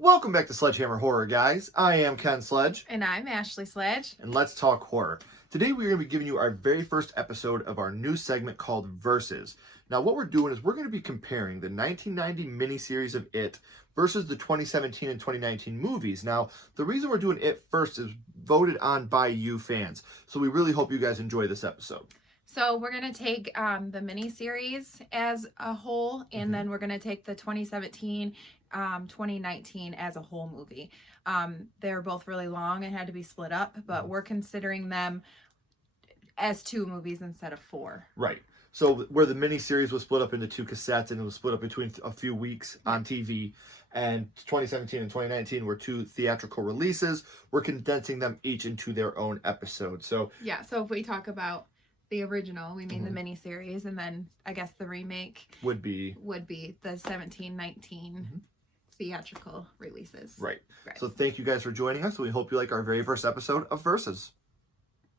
Welcome back to Sledgehammer Horror, guys. I am Ken Sledge. And I'm Ashley Sledge. And let's talk horror. Today we're going to be giving you our very first episode of our new segment called Versus. Now what we're doing is we're going to be comparing the 1990 miniseries of It versus the 2017 and 2019 movies. Now, the reason we're doing It first is voted on by you fans. So we really hope you guys enjoy this episode. So we're going to take the miniseries as a whole, and then we're going to take the 2017, 2019 as a whole movie. They're both really long and had to be split up, but we're considering them as two movies instead of four. Right. So where the miniseries was split up into two cassettes and it was split up between a few weeks on TV, and 2017 and 2019 were two theatrical releases, we're condensing them each into their own episode. So yeah, so if we talk about the original, we mean the miniseries, and then I guess the remake would be the 17, 19 theatrical releases. Right. So thank you guys for joining us. We hope you like our very first episode of Versus.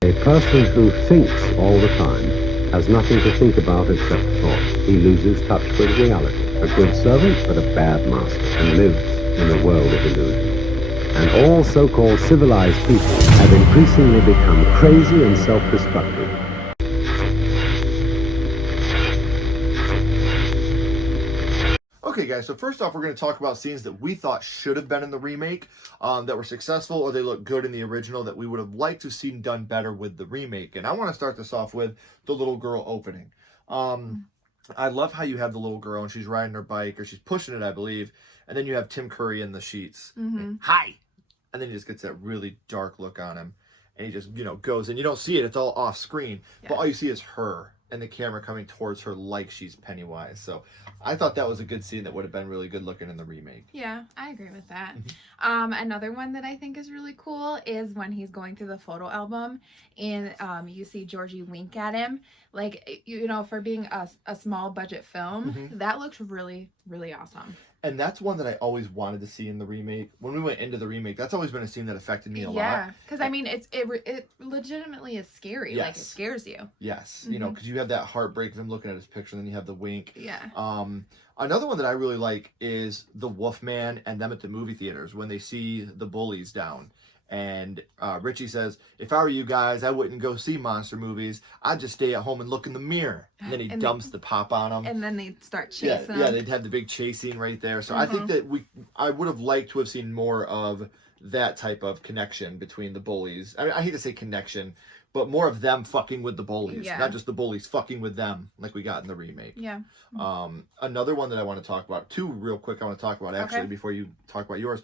A person who thinks all the time has nothing to think about except thought. He loses touch with reality. A good servant, but a bad master, and lives in a world of illusion. And all so-called civilized people have increasingly become crazy and self-destructive. Okay, guys, so first off, we're going to talk about scenes that we thought should have been in the remake, that were successful, or they look good in the original, that we would have liked to have seen done better with the remake. And I want to start this off with the little girl opening. I love how you have the little girl, and she's riding her bike, or she's pushing it, I believe, and then you have Tim Curry in the sheets. Hi! And then he just gets that really dark look on him, and he just, goes, and you don't see it, it's all off screen, but all you see is her and the camera coming towards her like she's Pennywise. So I thought that was a good scene that would have been really good looking in the remake. Yeah, I agree with that. Another one that I think is really cool is when he's going through the photo album and you see Georgie wink at him. Like, for being a small budget film, that looked really, really awesome. And that's one that I always wanted to see in the remake. When we went into the remake, that's always been a scene that affected me a lot. Yeah, because I mean, it legitimately is scary. Yes. Like, it scares you. Yes, because you have that heartbreak of him looking at his picture, and then you have the wink. Yeah. Another one that I really like is the Wolfman and them at the movie theaters when they see the bullies down. And Richie says, if I were you guys, I wouldn't go see monster movies. I'd just stay at home and look in the mirror. And then he dumps the pop on them. And then they start chasing them. Yeah, they'd have the big chase scene right there. So I think that I would have liked to have seen more of that type of connection between the bullies. I mean, I hate to say connection, but more of them fucking with the bullies. Yeah. Not just the bullies fucking with them like we got in the remake. Yeah. Another one that I want to talk about, two real quick I want to talk about actually before you talk about yours.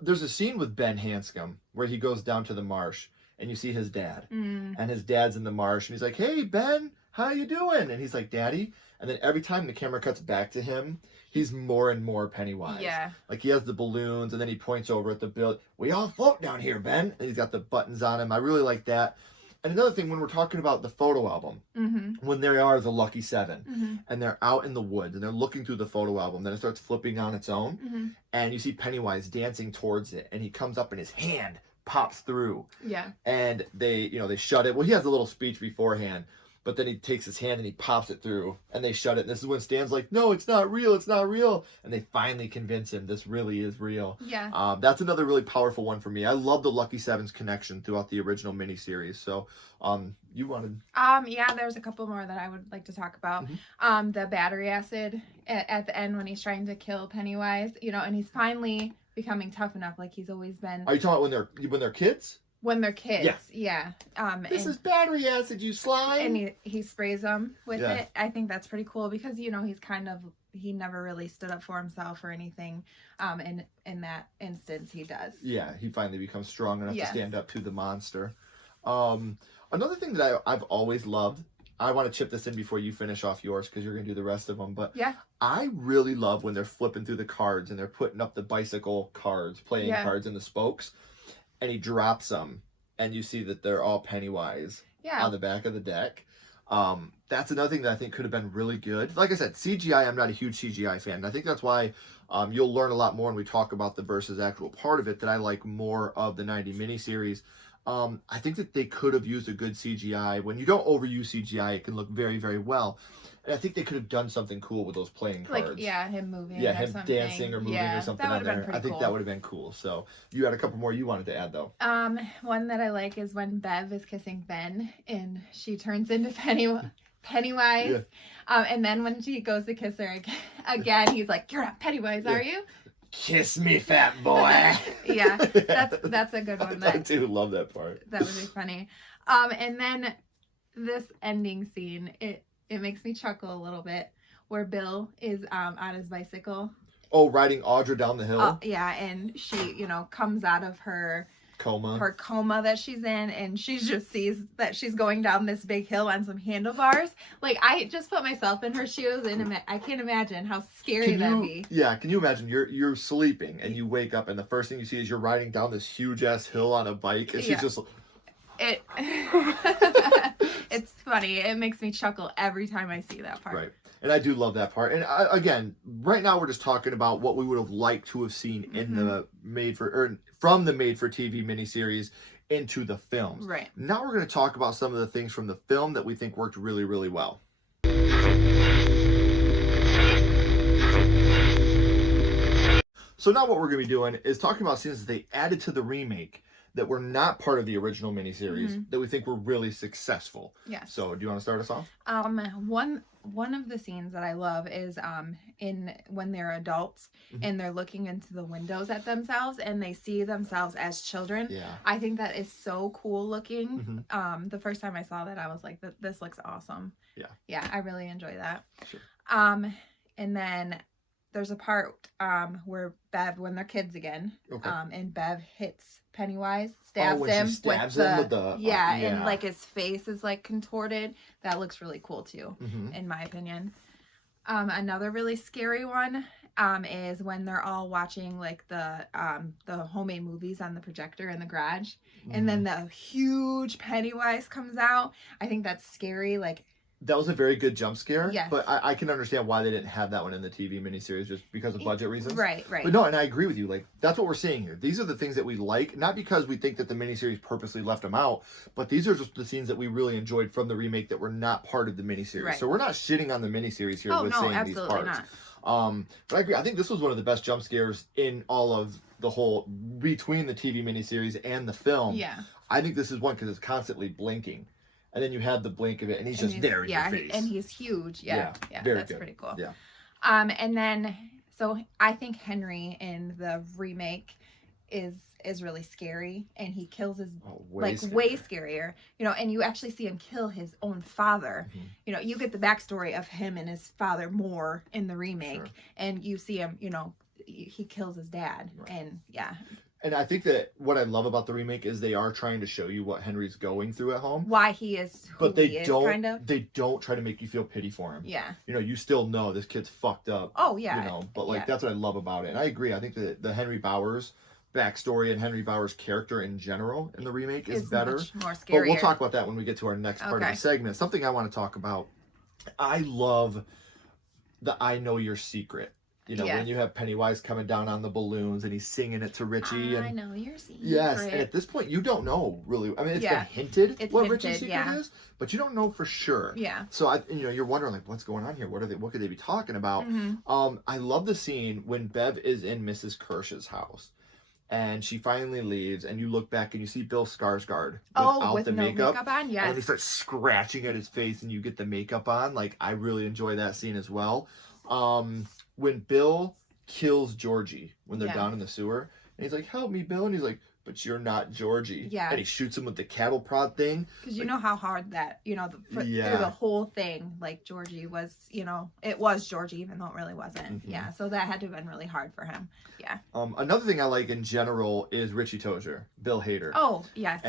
There's a scene with Ben Hanscom where he goes down to the marsh and you see his dad. And his dad's in the marsh and he's like, hey, Ben, how you doing? And he's like, Daddy. And then every time the camera cuts back to him, he's more and more Pennywise. Yeah. Like he has the balloons and then he points over at the bill. We all float down here, Ben. And he's got the buttons on him. I really like that. And another thing, when we're talking about the photo album, when they are the Lucky Seven, and they're out in the woods, and they're looking through the photo album, then it starts flipping on its own, and you see Pennywise dancing towards it, and he comes up and his hand pops through. Yeah. And they shut it. Well, he has a little speech beforehand, but then he takes his hand and he pops it through, and they shut it. And this is when Stan's like, no, it's not real, it's not real. And they finally convince him this really is real. Yeah. That's another really powerful one for me. I love the Lucky Seven's connection throughout the original miniseries. So, you wanted... Yeah, there's a couple more that I would like to talk about. The battery acid at the end when he's trying to kill Pennywise, and he's finally becoming tough enough like he's always been. Are you talking about when they're kids? When they're kids, yeah. This is battery acid, you slime. And he sprays them with it. I think that's pretty cool because, he never really stood up for himself or anything. In that instance, he does. Yeah, he finally becomes strong enough to stand up to the monster. Another thing that I've always loved, I want to chip this in before you finish off yours because you're going to do the rest of them. But yeah, I really love when they're flipping through the cards and they're putting up the bicycle cards, playing cards in the spokes. And he drops them, and you see that they're all Pennywise on the back of the deck. That's another thing that I think could have been really good. Like I said, CGI, I'm not a huge CGI fan. And I think that's why you'll learn a lot more when we talk about the Versus actual part of it, that I like more of the 90 miniseries. I think that they could have used a good CGI. When you don't overuse CGI, it can look very, very well. And I think they could have done something cool with those playing cards. Like, yeah, him moving. Yeah, or him something. dancing or moving or something on there. I think cool. that would have been cool. So you had a couple more you wanted to add, though. One that I like is when Bev is kissing Ben and she turns into Pennywise. Yeah. And then when she goes to kiss her again, he's like, "You're not Pennywise, are you?" Kiss me, fat boy. Yeah, that's a good one. I do love that part. That would be funny. And then this ending scene, it makes me chuckle a little bit, where Bill is on his bicycle. Oh, riding Audra down the hill. Yeah, and she, comes out of her coma that she's in, and she just sees that she's going down this big hill on some handlebars. Like, I just put myself in her shoes, and I can't imagine how scary that'd be. Yeah, can you imagine? You're sleeping, and you wake up, and the first thing you see is you're riding down this huge ass hill on a bike, and she's just. It's funny. It makes me chuckle every time I see that part. Right. And I do love that part. And again, right now we're just talking about what we would have liked to have seen in the from the made for TV miniseries into the films. Right. Now we're going to talk about some of the things from the film that we think worked really, really well. So now what we're going to be doing is talking about scenes that they added to the remake that were not part of the original miniseries that we think were really successful. Yes. So do you want to start us off? One of the scenes that I love is when they're adults and they're looking into the windows at themselves and they see themselves as children. Yeah. I think that is so cool looking. The first time I saw that, I was like, this looks awesome. Yeah. Yeah, I really enjoy that. Sure. And then there's a part where Bev, when they're kids again, and Bev hits Pennywise, stabs him with the and like his face is like contorted. That looks really cool too, in my opinion. Another really scary one is when they're all watching like the homemade movies on the projector in the garage, and then the huge Pennywise comes out. I think that's scary. Like, that was a very good jump scare. Yes. But I can understand why they didn't have that one in the TV miniseries, just because of budget reasons. Right. But no, and I agree with you. Like, that's what we're seeing here. These are the things that we like, not because we think that the miniseries purposely left them out, but these are just the scenes that we really enjoyed from the remake that were not part of the miniseries. Right. So we're not shitting on the miniseries here with saying these parts. Not. But I agree. I think this was one of the best jump scares in all of the whole, between the TV miniseries and the film. Yeah. I think this is one because it's constantly blinking. And then you have the blink of it, and he's just there in your face. And he's huge. Yeah, very that's good. pretty cool. Yeah. And then, so I think Henry in the remake is really scary, and he kills his way scarier. And you actually see him kill his own father. You get the backstory of him and his father more in the remake, and you see him. He kills his dad, and yeah. And I think that what I love about the remake is they are trying to show you what Henry's going through at home. Why he is who he is, kind of. They don't try to make you feel pity for him. Yeah. You still know this kid's fucked up. Oh, yeah. But that's what I love about it. And I agree. I think that the Henry Bowers backstory and Henry Bowers' character in general in the remake is better. Much more scary. But we'll talk about that when we get to our next part of the segment. Something I want to talk about. I love the I Know Your Secret. When you have Pennywise coming down on the balloons and he's singing it to Richie. I know your secret. Yes, and at this point, you don't know really. I mean, it's been hinted what Richie's secret is, but you don't know for sure. Yeah. So, you're wondering, like, what's going on here? What could they be talking about? I love the scene when Bev is in Mrs. Kirsch's house. And she finally leaves, and you look back and you see Bill Skarsgard without the makeup on. Yes. And he starts scratching at his face, and you get the makeup on. Like, I really enjoy that scene as well. When Bill kills Georgie when they're down in the sewer, and he's like, "Help me, Bill," and he's like, "But you're not Georgie." Yeah. And he shoots him with the cattle prod thing. Because you know how hard that, through the whole thing, like, Georgie was, it was Georgie, even though it really wasn't. Yeah. So that had to have been really hard for him. Yeah. Another thing I like in general is Richie Tozier, Bill Hader. Oh, yes.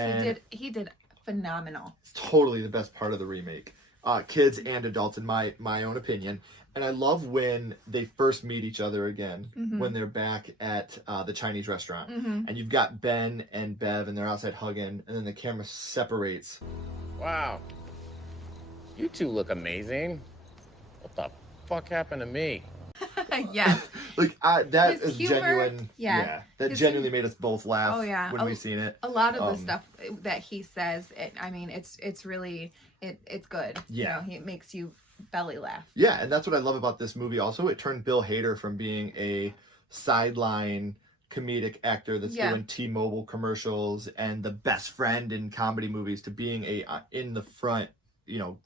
He did phenomenal. It's totally the best part of the remake. Kids and adults, in my own opinion. And I love when they first meet each other again, when they're back at the Chinese restaurant. And you've got Ben and Bev, and they're outside hugging, and then the camera separates. Wow. You two look amazing. What the fuck happened to me? Yes. Like that His is humor, genuine. yeah. That His genuinely made us both laugh Oh, yeah. when we seen it. A lot of the Um, stuff that he says, I mean, it's really it's good. Yeah. You know, it makes you belly laugh. Yeah, and that's what I love about this movie. Also, it turned Bill Hader from being a sideline comedic actor that's Yeah. doing T-Mobile commercials and the best friend in comedy movies to being a in the front, you know,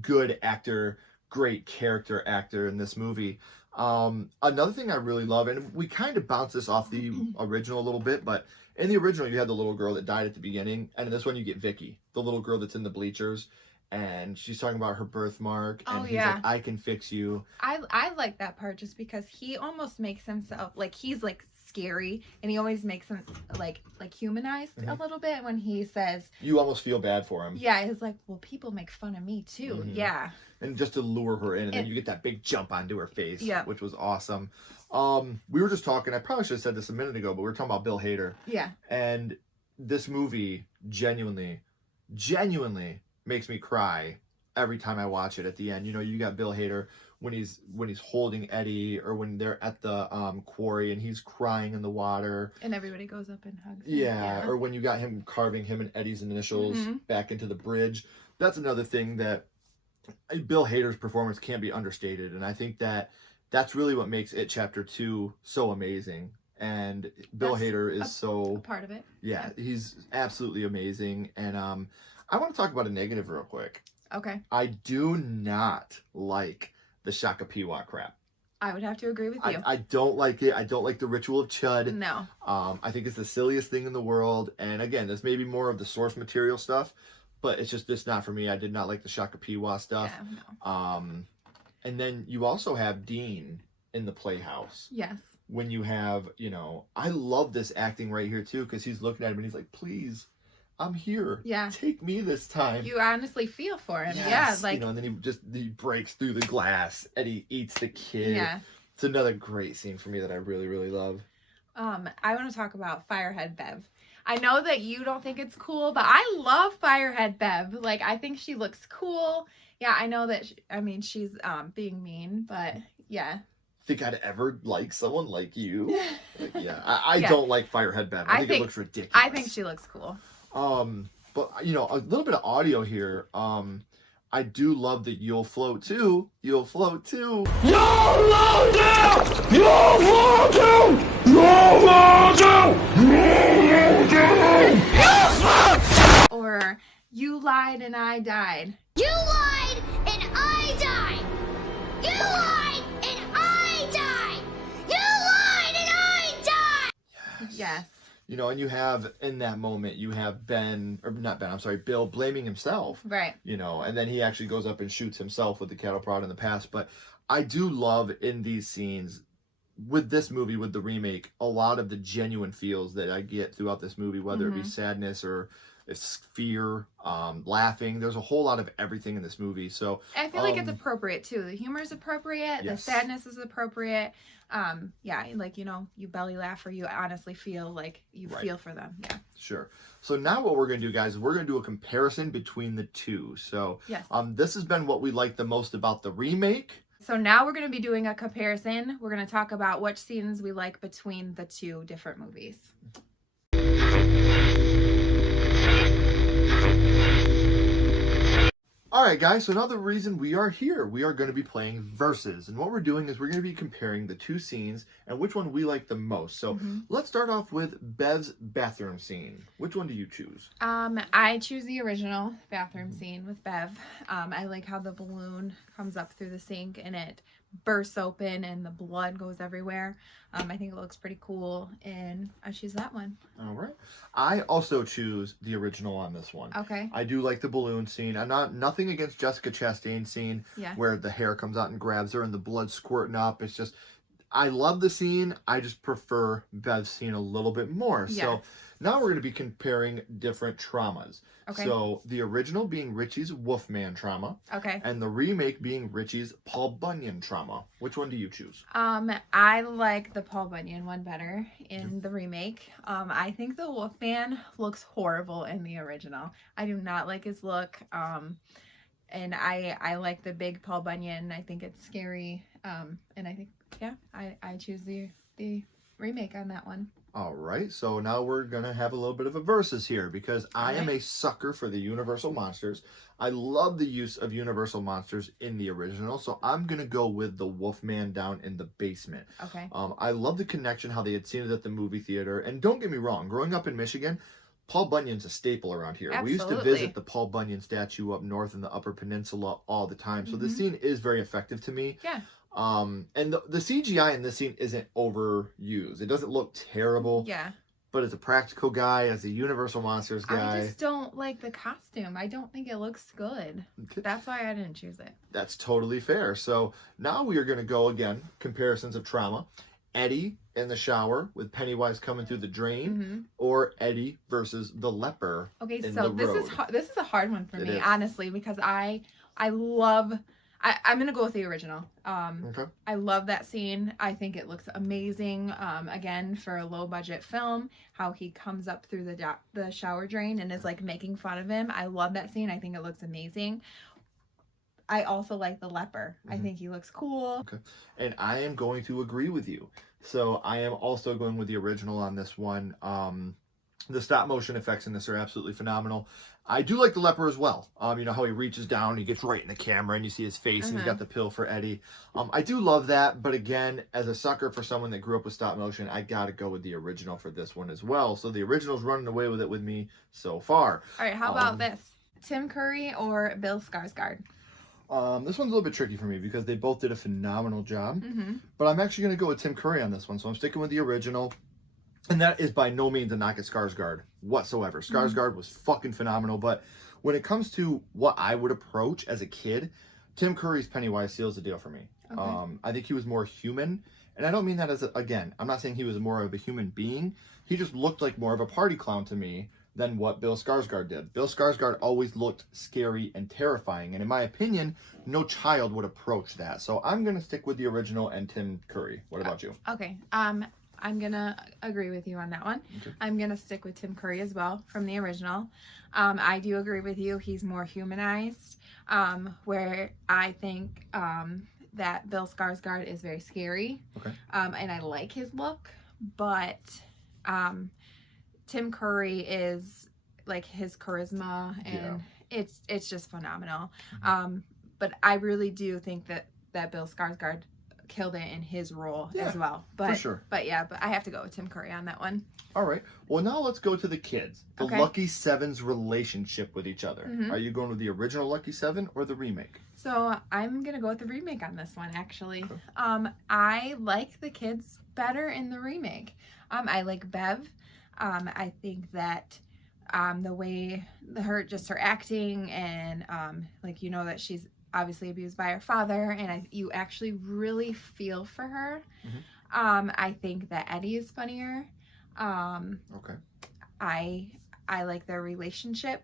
good actor, great character actor in this movie. Another thing I really love, and we kind of bounce this off the original a little bit, but in the original you had the little girl that died at the beginning, and in this one you get Vicky, the little girl that's in the bleachers, and she's talking about her birthmark, and he's like, I can fix you. I like that part just because he almost makes himself like he's like scary, and he always makes him like humanized a little bit when he says, You almost feel bad for him. yeah, he's like, well, people make fun of me too. Yeah. And just to lure her in, and then you get that big jump onto her face, Yeah. which was awesome. We were just talking, I probably should have said this a minute ago, but we were talking about Bill Hader. Yeah. And this movie genuinely makes me cry every time I watch it at the end. You know, you got Bill Hader when he's holding Eddie, or when they're at the quarry and he's crying in the water. And everybody goes up and hugs him. Yeah, or when you got him carving him and Eddie's initials back into the bridge. That's another thing that Bill Hader's performance can't be understated, and I think that's really what makes It Chapter 2 so amazing. And Bill Hader is a part of it. Yeah, he's absolutely amazing. And I want to talk about a negative real quick. Okay. I do not like the Shaka Piwa crap. I would have to agree with you. I don't like it. I don't like the ritual of Chud. No. I think it's the silliest thing in the world. And again, this may be more of the source material stuff, but it's not for me. I did not like the Shaka Piwa stuff. Yeah, no. And then you also have Dean in the Playhouse. Yes. When you have, you know, I love this acting right here too, because he's looking at him and he's like, please, I'm here. Yeah. Take me this time. You honestly feel for him. Yes. Yeah. Like, you know, and then he breaks through the glass and he eats the kid. yeah. It's another great scene for me that I really, really love. I want to talk about Firehead Bev. I know that you don't think it's cool, but I love Firehead Bev. Like, I think she looks cool. Yeah, I know that, she's being mean, but yeah. Think I'd ever like someone like you? Like, yeah, I Yeah. don't like Firehead Bev. I think it looks ridiculous. I think she looks cool. But you know, a little bit of audio here. I do love that You'll Float Too. You'll Float Too. You'll float too! You'll float too! You'll float too! You'll float too! Or You Lied and I Died. You lied and I died. You lied and I died. You lied and I died. Yes. You know, and you have, in that moment, you have Bill blaming himself. Right. You know, and then he actually goes up and shoots himself with the cattle prod in the past. But I do love in these scenes, with this movie, with the remake, a lot of the genuine feels that I get throughout this movie, whether it be sadness or it's fear, laughing. There's a whole lot of everything in this movie. So I feel like it's appropriate too. The humor is appropriate. Yes. The sadness is appropriate. Yeah, like, you know, you belly laugh or you honestly feel like you feel for them. Yeah. Sure. So now what we're going to do, guys, is we're going to do a comparison between the two. So Yes. This has been what we like the most about the remake. So now we're going to be doing a comparison. We're going to talk about which scenes we like between the two different movies. All right, guys, so another reason we are here, we are going to be playing Versus. And what we're doing is we're going to be comparing the two scenes and which one we like the most. So let's start off with Bev's bathroom scene. Which one do you choose? I choose the original bathroom scene with Bev. I like how the balloon comes up through the sink and it bursts open and the blood goes everywhere. I think it looks pretty cool, and I choose that one. All right. I also choose the original on this one. Okay. I do like the balloon scene. I'm nothing against Jessica Chastain's scene where the hair comes out and grabs her and the blood squirting up. It's just, I love the scene. I just prefer Bev's scene a little bit more. Yeah. So now we're going to be comparing different traumas. Okay. So the original being Richie's Wolfman trauma. Okay. And the remake being Richie's Paul Bunyan trauma. Which one do you choose? I like the Paul Bunyan one better in the remake. I think the Wolfman looks horrible in the original. I do not like his look. And I like the big Paul Bunyan. I think it's scary. And I think Yeah, I choose the remake on that one. All right, so now we're gonna have a little bit of a versus here because I am Okay. a sucker for the Universal monsters. I love the use of Universal monsters in the original, so I'm gonna go with the Wolfman down in the basement. Okay. I love the connection, how they had seen it at the movie theater, and don't get me wrong, growing up in Michigan, Paul Bunyan's a staple around here. We used to Absolutely. visit the Paul Bunyan statue up north in the Upper Peninsula all the time, so the Mhm. scene is very effective to me. Yeah. And the CGI in this scene isn't overused. It doesn't look terrible, Yeah. but as a practical guy, as a Universal Monsters I guy, just don't like the costume. I don't think it looks good. That's why I didn't choose it. that's totally fair. So now we are going to go again, comparisons of trauma. Eddie in the shower with Pennywise coming through the drain, Hmm. or Eddie versus the leper. Okay, in so the this is road. this is a hard one for It me, is. honestly, because I'm gonna go with the original. Okay. I love that scene. I think it looks amazing. Again, for a low budget film, how he comes up through the shower drain and is like making fun of him. I love that scene. I think it looks amazing. I also like the leper. I Mhm. think he looks cool. And I am going to agree with you. So I am also going with the original on this one. The stop motion effects in this are absolutely phenomenal. I do like the leper as well. You know how he reaches down, he gets right in the camera, and you see his face, and he's got the pill for Eddie. I do love that, but again, as a sucker for someone that grew up with stop motion, I gotta go with the original for this one as well. So the original's running away with it with me so far. All right, how about this? Tim Curry or Bill Skarsgård? This one's a little bit tricky for me because they both did a phenomenal job. Mm-hmm. But I'm actually going to go with Tim Curry on this one. So I'm sticking with the original. And that is by no means a knock at Skarsgard whatsoever. Skarsgard was fucking phenomenal. But when it comes to what I would approach as a kid, Tim Curry's Pennywise seals the deal for me. Okay. I think he was more human. And I don't mean that as, again, I'm not saying he was more of a human being. He just looked like more of a party clown to me than what Bill Skarsgard did. Bill Skarsgard always looked scary and terrifying. And in my opinion, no child would approach that. So I'm going to stick with the original and Tim Curry. What about you? Okay. I'm gonna agree with you on that one. Okay. I'm gonna stick with Tim Curry as well from the original. I do agree with you. He's more humanized. Where I think that Bill Skarsgård is very scary. Okay. And I like his look, but Tim Curry is like his charisma and it's just phenomenal. But I really do think that Bill Skarsgård killed it in his role as well. But for sure. But I have to go with Tim Curry on that one. All right. Well, now let's go to the kids. The Okay. Lucky Seven's relationship with each other. Mhm. Are you going with the original Lucky Seven or the remake? So I'm gonna go with the remake on this one, actually. Okay. I like the kids better in the remake. I like Bev. I think that the way her acting and like, you know, that she's obviously abused by her father, and you actually really feel for her. Mhm. I think that Eddie is funnier. Okay. I like their relationship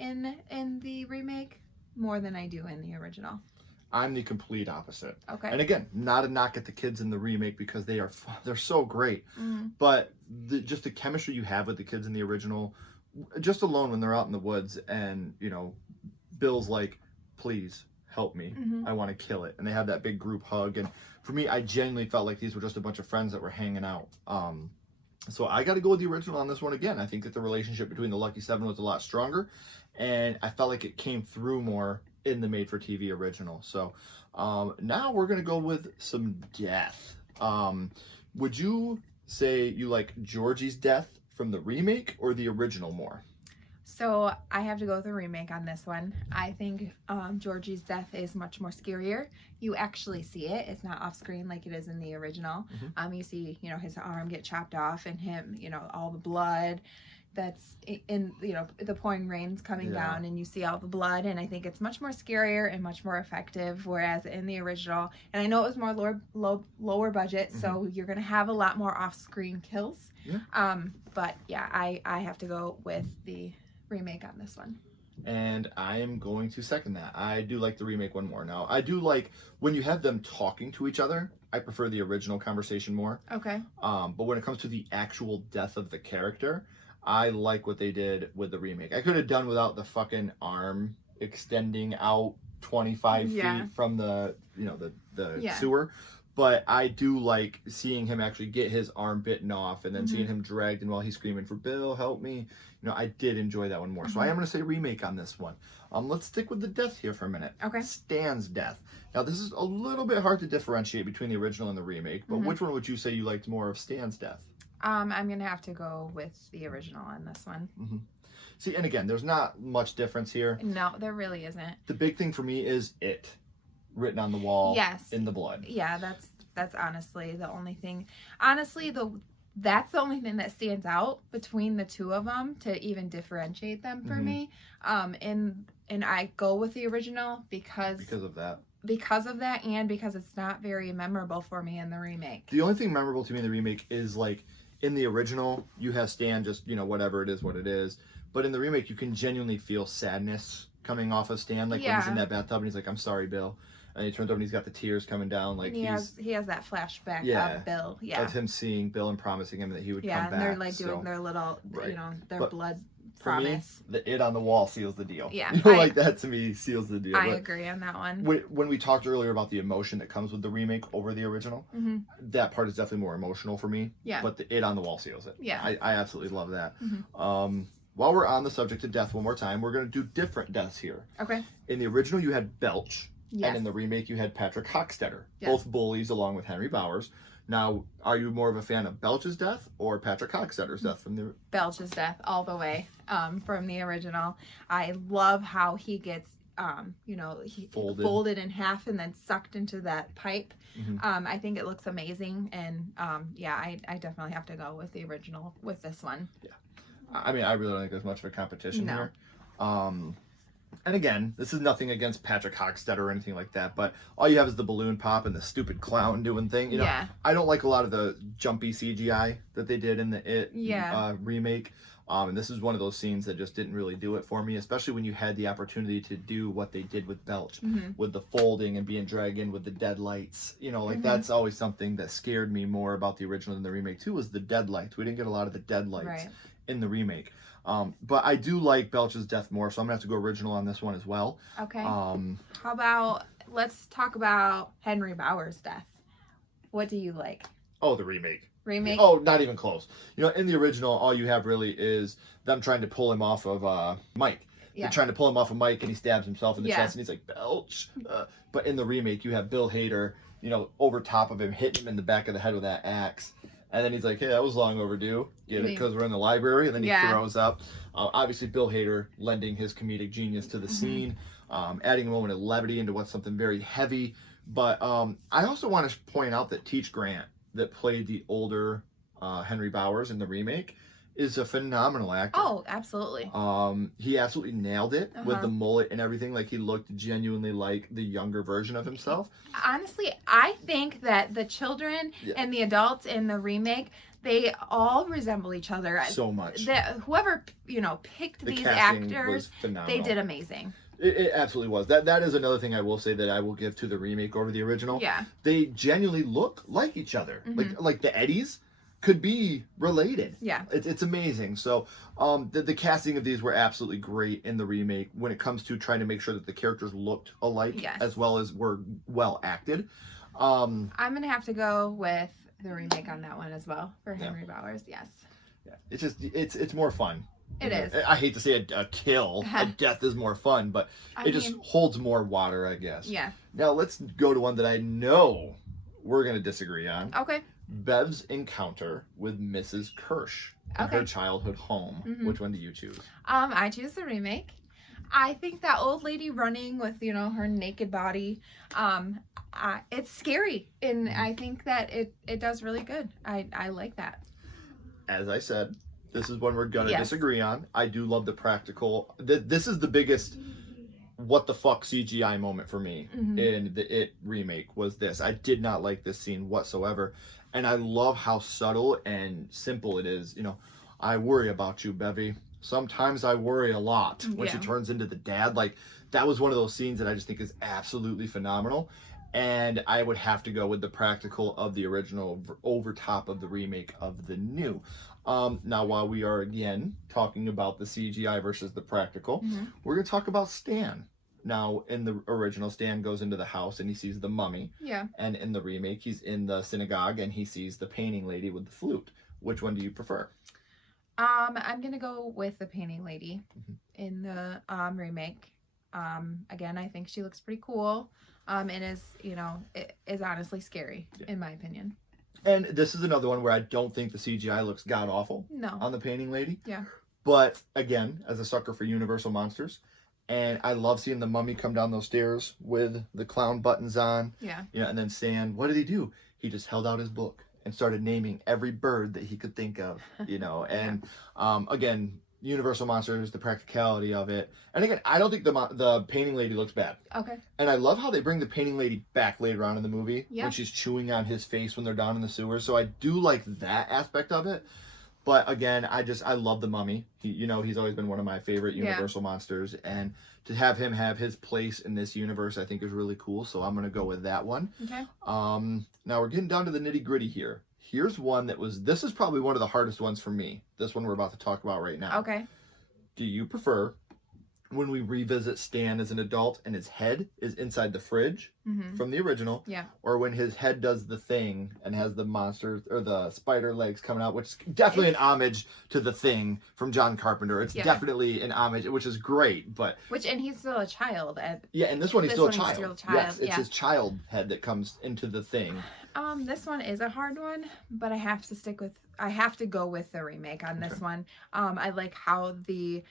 in the remake more than I do in the original. I'm the complete opposite. Okay. And again, not a knock at the kids in the remake because they're so great. Mhm. But just the chemistry you have with the kids in the original, just alone when they're out in the woods and, you know, Bill's like, please help me. Mhm. I want to kill it. And they have that big group hug. And for me, I genuinely felt like these were just a bunch of friends that were hanging out. So I got to go with the original on this one again. I think that the relationship between the Lucky Seven was a lot stronger. And I felt like it came through more in the made-for-TV original. So now we're going to go with some death. Would you say you like Georgie's death from the remake or the original more? So I have to go with the remake on this one. I think Georgie's death is much more scarier. You actually see it. It's not off screen like it is in the original. You see, you know, his arm get chopped off and him, you know, all the blood that's in, you know, the pouring rain's coming down and you see all the blood. And I think it's much more scarier and much more effective. Whereas in the original, and I know it was more lower budget, so you're going to have a lot more off screen kills. Yeah. But yeah, I have to go with the remake on this one. And I am going to second that. I do like the remake one more. Now, I do like when you have them talking to each other. I prefer the original conversation more. Okay. But when it comes to the actual death of the character, I like what they did with the remake. I could have done without the fucking arm extending out 25 feet from the, you know, the sewer. But I do like seeing him actually get his arm bitten off and then seeing him dragged in while he's screaming for Bill, help me. You know, I did enjoy that one more. So I am going to say remake on this one. Let's stick with the death here for a minute. Okay. Stan's death. Now, this is a little bit hard to differentiate between the original and the remake, but which one would you say you liked more of Stan's death? I'm going to have to go with the original on this one. See, and again, there's not much difference here. No, there really isn't. The big thing for me is it written on the wall in the blood. Yeah, that's honestly the only thing. Honestly, that's the only thing that stands out between the two of them to even differentiate them for me. And I go with the original because of that. Because of that, and because it's not very memorable for me in the remake. The only thing memorable to me in the remake is, like, in the original, you have Stan just, you know, whatever it is, what it is. But in the remake, you can genuinely feel sadness coming off of Stan. Like, when he's in that bathtub and he's like, I'm sorry, Bill. And he turns over and he's got the tears coming down. Like, he has that flashback of Bill. Yeah. Of him seeing Bill and promising him that he would come back. Yeah, and they're, like, doing their little, you know, their blood promise. For me, the it on the wall seals the deal. Yeah. You know, like, that to me seals the deal. I agree on that one. When we talked earlier about the emotion that comes with the remake over the original, that part is definitely more emotional for me. Yeah. But the it on the wall seals it. Yeah. I absolutely love that. While we're on the subject of death one more time, we're going to do different deaths here. Okay. In the original, you had Belch. Yes. And in the remake, you had Patrick Hockstetter. Yes. Both bullies along with Henry Bowers. Now, are you more of a fan of Belch's death or Patrick Hockstetter's death from the... Belch's death all the way from the original. I love how he gets, you know, he folded in half and then sucked into that pipe. I think it looks amazing. And yeah, I definitely have to go with the original with this one. Yeah. I mean, I really don't think there's much of a competition here. And again, this is nothing against Patrick Hockstetter or anything like that, but all you have is the balloon pop and the stupid clown doing thing. You know, I don't like a lot of the jumpy CGI that they did in the remake. And this is one of those scenes that just didn't really do it for me, especially when you had the opportunity to do what they did with Belch, with the folding and being dragged in with the deadlights. You know, like that's always something that scared me more about the original than the remake too, was the deadlights. We didn't get a lot of the deadlights in the remake. But I do like Belch's death more, so I'm gonna have to go original on this one as well. Okay. How about, let's talk about Henry Bowers' death. What do you like? Oh, the remake. Remake? Oh, not even close. You know, in the original, all you have really is them trying to pull him off of Mike. Yeah. They're trying to pull him off of Mike, and he stabs himself in the chest, and he's like, Belch. But in the remake, you have Bill Hader, you know, over top of him, hitting him in the back of the head with that axe. And then he's like, hey, that was long overdue. Get it? Because we're in the library. And then he throws up. Obviously, Bill Hader lending his comedic genius to the scene, adding a moment of levity into what's something very heavy. But I also want to point out that Teach Grant, that played the older Henry Bowers in the remake, is a phenomenal actor. Oh, absolutely. He absolutely nailed it with the mullet and everything. Like, he looked genuinely like the younger version of himself. Honestly, I think that the children and the adults in the remake, they all resemble each other. So much. Whoever, you know, picked these actors, they did amazing. It absolutely was. That is another thing I will say that I will give to the remake over the original. Yeah. They genuinely look like each other. Like the Eddies could be related. Yeah. It's amazing. So the casting of these were absolutely great in the remake when it comes to trying to make sure that the characters looked alike as well as were well acted. I'm going to have to go with the remake on that one as well for Henry Bowers. Yes. Yeah. It's just, it's more fun. It is. I hate to say a kill, a death is more fun, but it just holds more water, I guess. Yeah. Now let's go to one that I know we're going to disagree on. Okay. Bev's encounter with Mrs. Kirsch in her childhood home. Which one do you choose? I choose the remake. I think that old lady running with, you know, her naked body, it's scary, and I think that it does really good. I like that. As I said, this is one we're gonna disagree on. I do love the practical. This is the biggest what the fuck CGI moment for me in the It remake was this. I did not like this scene whatsoever. And I love how subtle and simple it is. You know, I worry about you, Bevy. Sometimes I worry a lot when she turns into the dad. Like, that was one of those scenes that I just think is absolutely phenomenal. And I would have to go with the practical of the original over top of the remake of the new. Now, while we are again talking about the CGI versus the practical, we're going to talk about Stan. Now, in the original, Stan goes into the house and he sees the mummy. Yeah. And in the remake, he's in the synagogue and he sees the painting lady with the flute. Which one do you prefer? I'm gonna go with the painting lady in the remake. Again, I think she looks pretty cool. And is, it is honestly scary, in my opinion. And this is another one where I don't think the CGI looks god-awful on the painting lady. Yeah. But, again, as a sucker for Universal Monsters, and I love seeing the mummy come down those stairs with the clown buttons on. Yeah. And then Stan, what did he do? He just held out his book and started naming every bird that he could think of, And, again, Universal Monsters, the practicality of it. And again, I don't think the painting lady looks bad. Okay. And I love how they bring the painting lady back later on in the movie when Yeah. she's chewing on his face when they're down in the sewers. So I do like that aspect of it. But again, I love the mummy. He's always been one of my favorite Universal monsters. And to have him have his place in this universe, I think is really cool. So I'm going to go with that one. Okay. Now we're getting down to the nitty gritty here. Here's one this is probably one of the hardest ones for me. This one we're about to talk about right now. Okay. Do you prefer when we revisit Stan as an adult and his head is inside the fridge from the original? Yeah. Or when his head does the thing and has the monsters or the spider legs coming out, which is definitely an homage to The Thing from John Carpenter. It's definitely an homage, which is great, but... And he's still a child. And this one he's still a child. Still a child. Yes, it's his child head that comes into The Thing. This one is a hard one, but I have to go with the remake on this one. I like how the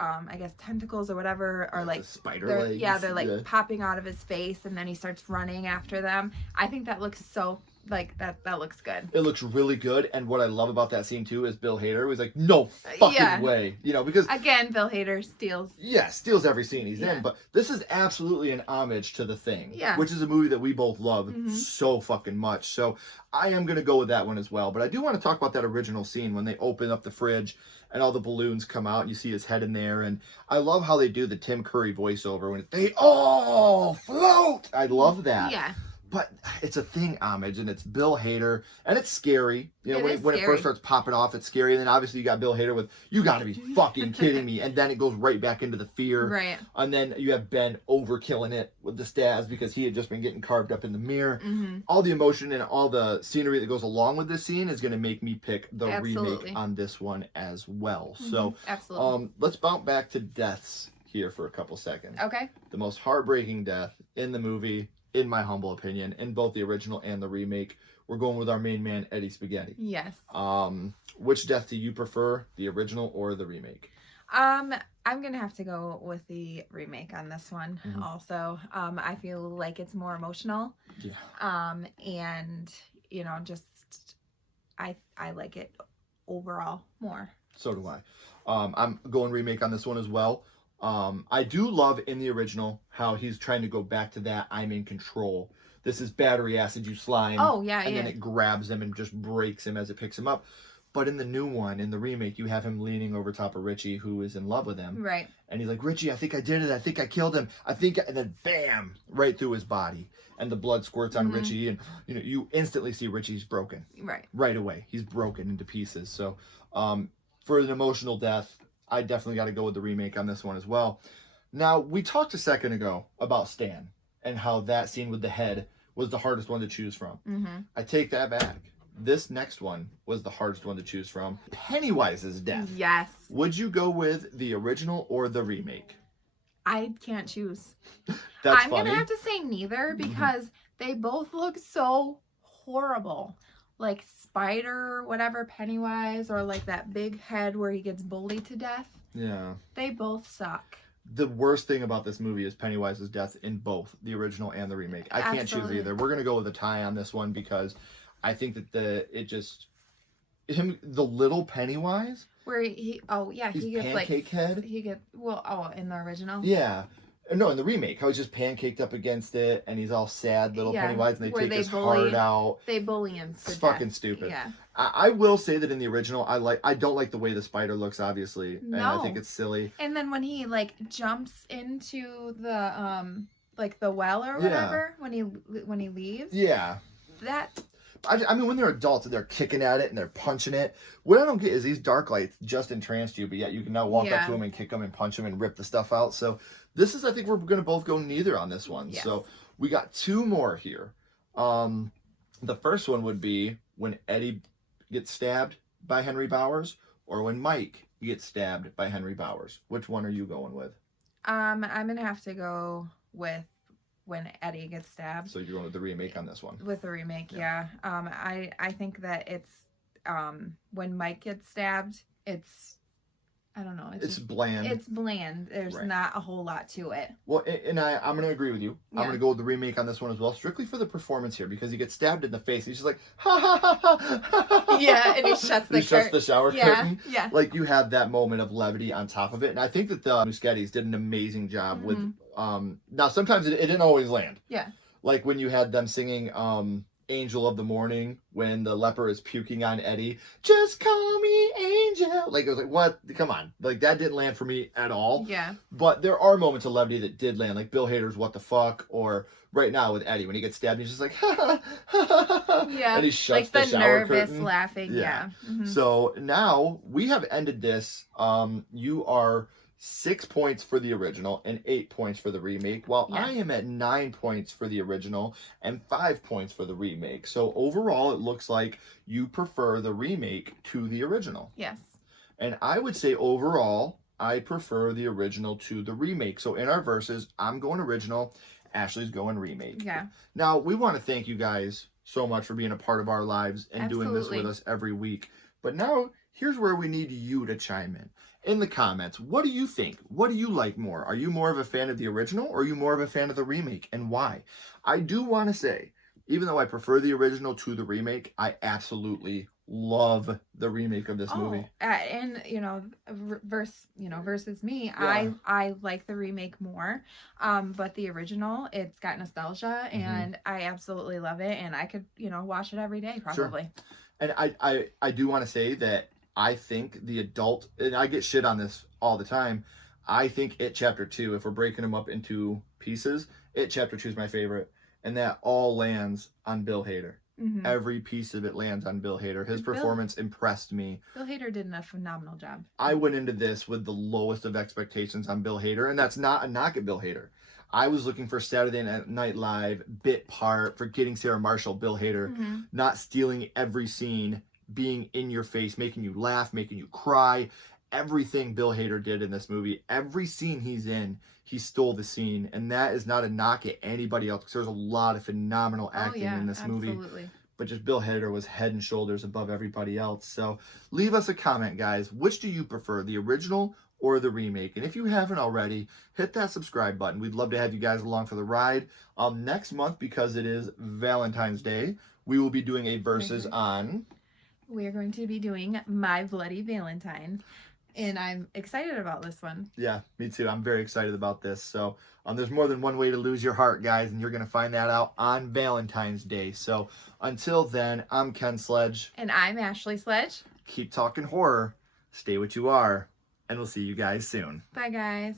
I guess tentacles or whatever are like the spider legs. Yeah, they're like popping out of his face and then he starts running after them. I think that looks so that looks good. It looks really good, and what I love about that scene too is Bill Hader was like, no fucking way. Because again, Bill Hader steals every scene he's in, but this is absolutely an homage to The Thing. Yeah. Which is a movie that we both love so fucking much. So I am gonna go with that one as well. But I do want to talk about that original scene when they open up the fridge and all the balloons come out and you see his head in there, and I love how they do the Tim Curry voiceover when they all float. I love that. Yeah. But it's a Thing homage, and it's Bill Hader, and it's scary. When it first starts popping off, it's scary. And then obviously you got Bill Hader with, you got to be fucking kidding me. And then it goes right back into the fear. Right. And then you have Ben overkilling it with the stabs because he had just been getting carved up in the mirror. All the emotion and all the scenery that goes along with this scene is going to make me pick the remake on this one as well. So absolutely. Let's bounce back to deaths here for a couple seconds. Okay. The most heartbreaking death in the movie, in my humble opinion, in both the original and the remake, we're going with our main man, Eddie Spaghetti. Yes. Which death do you prefer, the original or the remake? I'm gonna have to go with the remake on this one. Also, I feel like it's more emotional. Yeah. And just I like it overall more. So do I. I'm going remake on this one as well. I do love in the original how he's trying to go back to that I'm in control. This is battery acid, you slime. Oh, yeah, and then it grabs him and just breaks him as it picks him up. But in the new one, in the remake, you have him leaning over top of Richie, who is in love with him. Right. And he's like, Richie, I think I did it. I think I killed him. And then bam, right through his body. And the blood squirts on Richie. And, you instantly see Richie's broken. Right. Right away. He's broken into pieces. So, for an emotional death, I definitely got to go with the remake on this one as well. Now, we talked a second ago about Stan and how that scene with the head was the hardest one to choose from. I take that back. This next one was the hardest one to choose from. Pennywise's death. Yes. Would you go with the original or the remake? I can't choose. I'm going to have to say neither because they both look so horrible. Like Spider, whatever, Pennywise, or like that big head where he gets bullied to death. Yeah. They both suck. The worst thing about this movie is Pennywise's death in both the original and the remake. I can't choose either. We're going to go with a tie on this one because I think that the little Pennywise, where he gets pancake head. In the original. Yeah. No, in the remake, how he's just pancaked up against it, and he's all sad, little Pennywise, and they take his heart out. They bully him. It's fucking stupid. Yeah. I will say that in the original, I don't like the way the spider looks, obviously, No. and I think it's silly. And then when he jumps into the the well or whatever when he leaves. Yeah. I mean, when they're adults and they're kicking at it and they're punching it, what I don't get is these dark lights just entranced you, but yet you can now walk up to them and kick them and punch them and rip the stuff out. So this is, I think we're going to both go neither on this one. Yes. So we got 2 more here. The first one would be when Eddie gets stabbed by Henry Bowers, or when Mike gets stabbed by Henry Bowers. Which one are you going with? I'm gonna have to go with when Eddie gets stabbed. So you're going with the remake on this one. With the remake, yeah. I think that it's when Mike gets stabbed, it's, I don't know. It's bland. It's bland. There's not a whole lot to it. Well, and I'm going to agree with you. Yeah. I'm going to go with the remake on this one as well, strictly for the performance here, because he gets stabbed in the face. He's just like, ha ha ha ha, ha, ha. Yeah, and he shuts the shower curtain. Yeah. Like, you have that moment of levity on top of it. And I think that the Muschietis did an amazing job with, now sometimes it didn't always land. Yeah. Like when you had them singing Angel of the Morning, when the leper is puking on Eddie, just call me Angel. Like, I was like, what? Come on. Like, that didn't land for me at all. Yeah. But there are moments of levity that did land, like Bill Hader's What the Fuck, or right now with Eddie, when he gets stabbed, he's just like, ha ha ha ha ha. Yeah. And he shuts like the the shower nervous curtain. laughing. Yeah. So now we have ended this. You are 6 points for the original and 8 points for the remake, while I am at 9 points for the original and 5 points for the remake. So overall, it looks like you prefer the remake to the original. Yes. And I would say overall, I prefer the original to the remake. So in our verses, I'm going original, Ashley's going remake. Yeah. Now, we want to thank you guys so much for being a part of our lives and doing this with us every week. But now, here's where we need you to chime in the comments. What do you think? What do you like more? Are you more of a fan of the original, or are you more of a fan of the remake, and why? I do want to say, even though I prefer the original to the remake, I absolutely love the remake of this movie. And versus me, I like the remake more. But the original, it's got nostalgia, and I absolutely love it, and I could watch it every day probably. Sure. And I do want to say that I think the adult, and I get shit on this all the time, I think It Chapter 2, if we're breaking them up into pieces, It Chapter 2 is my favorite. And that all lands on Bill Hader. Every piece of it lands on Bill Hader. His performance impressed me. Bill Hader did a phenomenal job. I went into this with the lowest of expectations on Bill Hader, and that's not a knock at Bill Hader. I was looking for Saturday Night Live bit part, forgetting Sarah Marshall, Bill Hader, not stealing every scene, being in your face, making you laugh, making you cry. Everything Bill Hader did in this movie, every scene he's in, he stole the scene. And that is not a knock at anybody else, because there's a lot of phenomenal acting in this movie. But just Bill Hader was head and shoulders above everybody else. So leave us a comment, guys. Which do you prefer, the original or the remake? And if you haven't already, hit that subscribe button. We'd love to have you guys along for the ride. Next month, because it is Valentine's Day, we will be doing a versus on... We're going to be doing My Bloody Valentine. And I'm excited about this one. Yeah, me too. I'm very excited about this. So there's more than one way to lose your heart, guys, and you're going to find that out on Valentine's Day. So until then, I'm Ken Sledge. And I'm Ashley Sledge. Keep talking horror. Stay what you are. And we'll see you guys soon. Bye, guys.